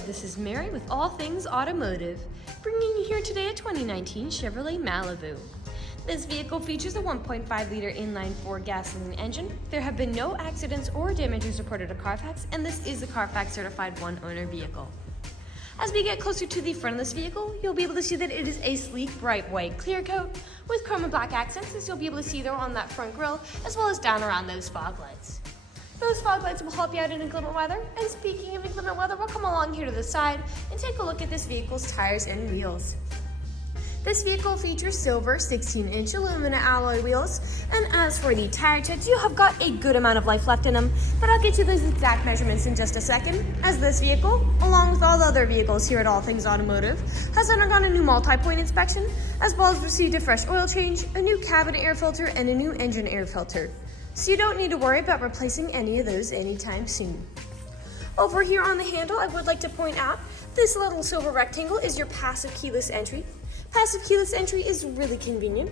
this is Mary with All Things Automotive, bringing you here today a 2019 Chevrolet Malibu. This vehicle features a 1.5-liter inline-4 gasoline engine. There have been no accidents or damages reported to CARFAX, and this is a CARFAX certified one-owner vehicle. As we get closer to the front of this vehicle, you'll be able to see that it is a sleek, bright white clear coat with chrome and black accents, as you'll be able to see there on that front grille, as well as down around those fog lights. Those fog lights will help you out in inclement weather. And speaking of inclement weather, we'll come along here to the side and take a look at this vehicle's tires and wheels. This vehicle features silver 16-inch aluminum alloy wheels, and as for the tire treads, you have got a good amount of life left in them, but I'll get you those exact measurements in just a second, as this vehicle, along with all the other vehicles here at All Things Automotive, has undergone a new multi-point inspection, as well as received a fresh oil change, a new cabin air filter, and a new engine air filter. So you don't need to worry about replacing any of those anytime soon. Over here on the handle, I would like to point out this little silver rectangle is your passive keyless entry. Passive keyless entry is really convenient.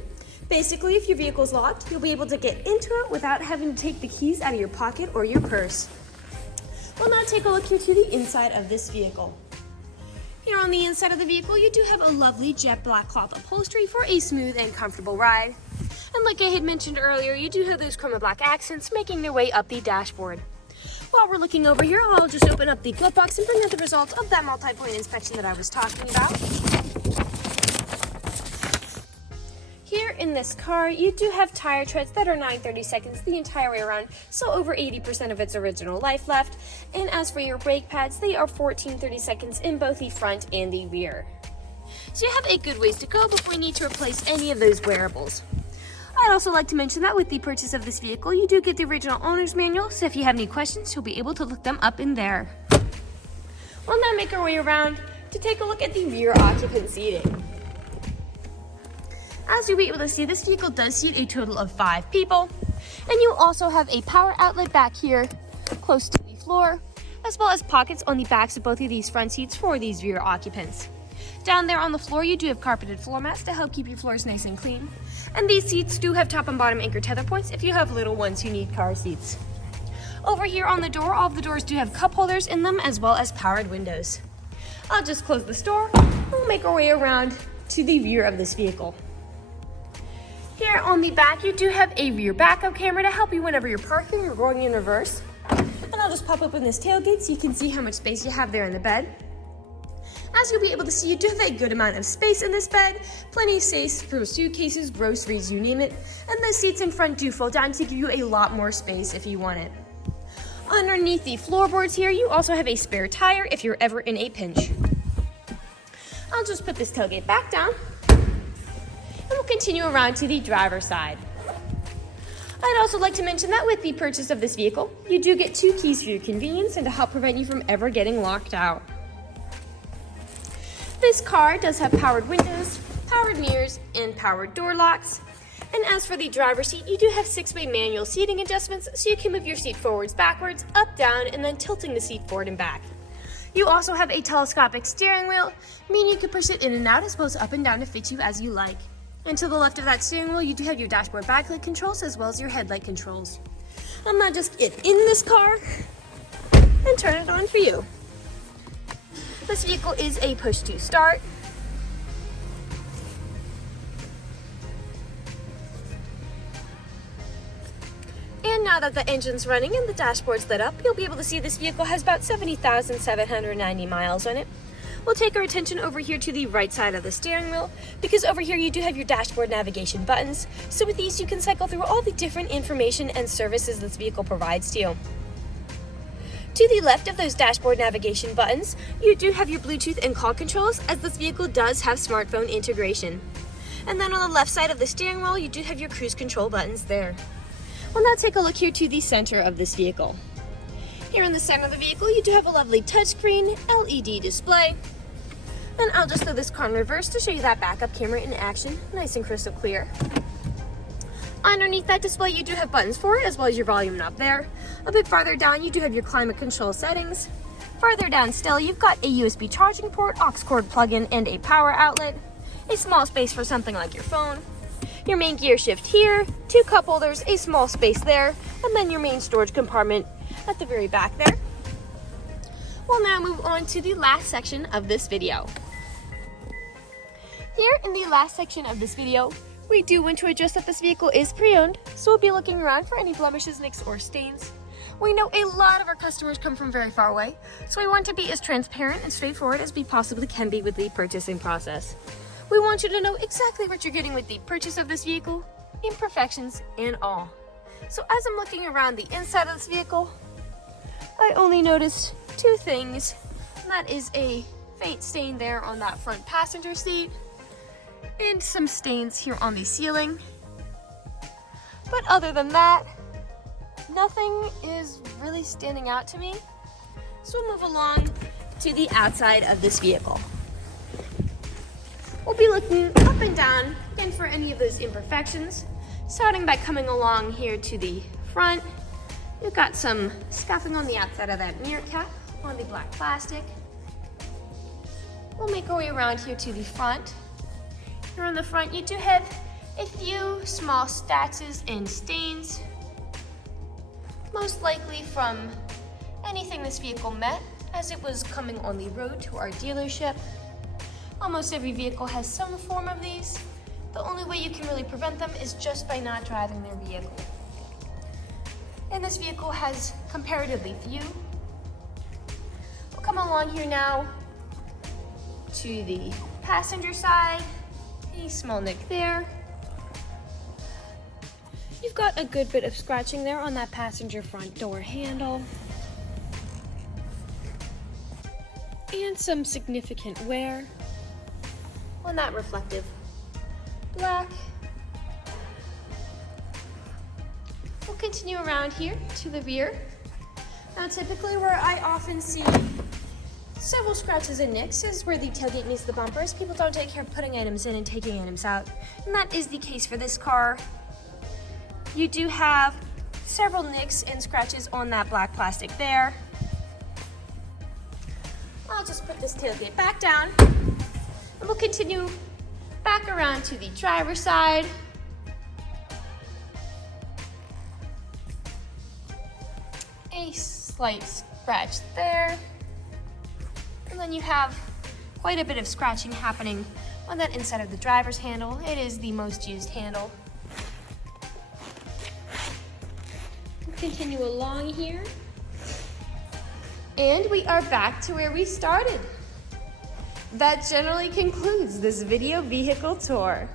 Basically, if your vehicle's locked, you'll be able to get into it without having to take the keys out of your pocket or your purse. We'll now take a look here to the inside of this vehicle. Here on the inside of the vehicle, you do have a lovely jet black cloth upholstery for a smooth and comfortable ride. And like I had mentioned earlier, you do have those chrome and black accents making their way up the dashboard. While we're looking over here, I'll just open up the glove box and bring out the results of that multi-point inspection that I was talking about. Here in this car, you do have tire treads that are 9/32 the entire way around, so over 80% of its original life left. And as for your brake pads, they are 14/32 in both the front and the rear. So you have a good ways to go before you need to replace any of those wearables. I'd also like to mention that with the purchase of this vehicle, you do get the original owner's manual, so if you have any questions, you'll be able to look them up in there. We'll now make our way around to take a look at the rear occupant seating. As you'll be able to see, this vehicle does seat a total of 5 people, and you also have a power outlet back here close to the floor, as well as pockets on the backs of both of these front seats for these rear occupants. Down there on the floor, you do have carpeted floor mats to help keep your floors nice and clean. And these seats do have top and bottom anchor tether points if you have little ones who need car seats. Over here on the door, all of the doors do have cup holders in them, as well as powered windows. I'll just close this door and we'll make our way around to the rear of this vehicle. Here on the back, you do have a rear backup camera to help you whenever you're parking or going in reverse. And I'll just pop open this tailgate so you can see how much space you have there in the bed. As you'll be able to see, you do have a good amount of space in this bed, plenty of space for suitcases, groceries, you name it, and the seats in front do fold down to give you a lot more space if you want it. Underneath the floorboards here, you also have a spare tire if you're ever in a pinch. I'll just put this tailgate back down, and we'll continue around to the driver's side. I'd also like to mention that with the purchase of this vehicle, you do get 2 keys for your convenience and to help prevent you from ever getting locked out. This car does have powered windows, powered mirrors, and powered door locks. And as for the driver's seat, you do have 6-way manual seating adjustments, so you can move your seat forwards, backwards, up, down, and then tilting the seat forward and back. You also have a telescopic steering wheel, meaning you can push it in and out as well as up and down to fit you as you like. And to the left of that steering wheel, you do have your dashboard backlight controls as well as your headlight controls. I'm gonna just get in this car and turn it on for you. This vehicle is a push to start. And now that the engine's running and the dashboard's lit up, you'll be able to see this vehicle has about 70,790 miles on it. We'll take our attention over here to the right side of the steering wheel, because over here you do have your dashboard navigation buttons. So with these, you can cycle through all the different information and services this vehicle provides to you. To the left of those dashboard navigation buttons, you do have your Bluetooth and call controls, as this vehicle does have smartphone integration. And then on the left side of the steering wheel, you do have your cruise control buttons there. We'll now take a look here to the center of this vehicle. Here in the center of the vehicle, you do have a lovely touchscreen LED display. And I'll just throw this car in reverse to show you that backup camera in action, nice and crystal clear. Underneath that display, you do have buttons for it, as well as your volume knob there. A bit farther down, you do have your climate control settings. Farther down still, you've got a USB charging port, aux cord plug-in, and a power outlet. A small space for something like your phone. Your main gear shift here, 2 cup holders, a small space there, and then your main storage compartment at the very back there. We'll now move on to the last section of this video. Here in the last section of this video, we do want to address that this vehicle is pre-owned, so we'll be looking around for any blemishes, nicks, or stains. We know a lot of our customers come from very far away, so we want to be as transparent and straightforward as we possibly can be with the purchasing process. We want you to know exactly what you're getting with the purchase of this vehicle, imperfections and all. So as I'm looking around the inside of this vehicle, I only noticed two things, and that is a faint stain there on that front passenger seat, and some stains here on the ceiling. But other than that, nothing is really standing out to me. So we'll move along to the outside of this vehicle. We'll be looking up and down again for any of those imperfections, starting by coming along here to the front. You've got some scuffing on the outside of that mirror cap on the black plastic. We'll make our way around here to the front. Here on the front, you do have a few small scratches and stains, most likely from anything this vehicle met as it was coming on the road to our dealership. Almost every vehicle has some form of these. The only way you can really prevent them is just by not driving their vehicle. And this vehicle has comparatively few. We'll come along here now to the passenger side. A small nick there. You've got a good bit of scratching there on that passenger front door handle. And some significant wear on that reflective black. We'll continue around here to the rear. Now typically where I often see several scratches and nicks is where the tailgate meets the bumpers. People don't take care of putting items in and taking items out, and that is the case for this car. You do have several nicks and scratches on that black plastic there. I'll just put this tailgate back down, and we'll continue back around to the driver's side. A slight scratch there. And then you have quite a bit of scratching happening on that inside of the driver's handle. It is the most used handle. We'll continue along here. And we are back to where we started. That generally concludes this video vehicle tour.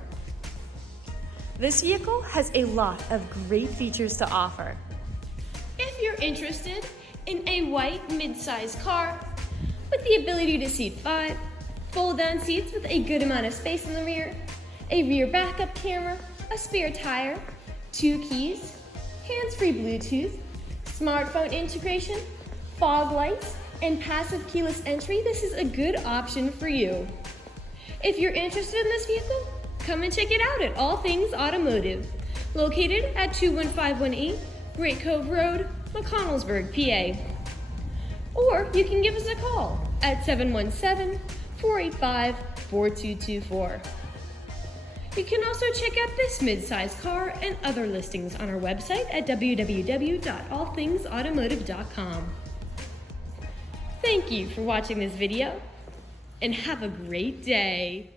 This vehicle has a lot of great features to offer. If you're interested in a white mid-size car with the ability to seat 5, fold-down seats with a good amount of space in the rear, a rear backup camera, a spare tire, 2 keys, hands-free Bluetooth, smartphone integration, fog lights, and passive keyless entry, this is a good option for you. If you're interested in this vehicle, come and check it out at All Things Automotive, located at 21518 Great Cove Road, McConnellsburg, PA. Or you can give us a call at 717-485-4224. You can also check out this mid-size car and other listings on our website at www.allthingsautomotive.com. Thank you for watching this video, and have a great day.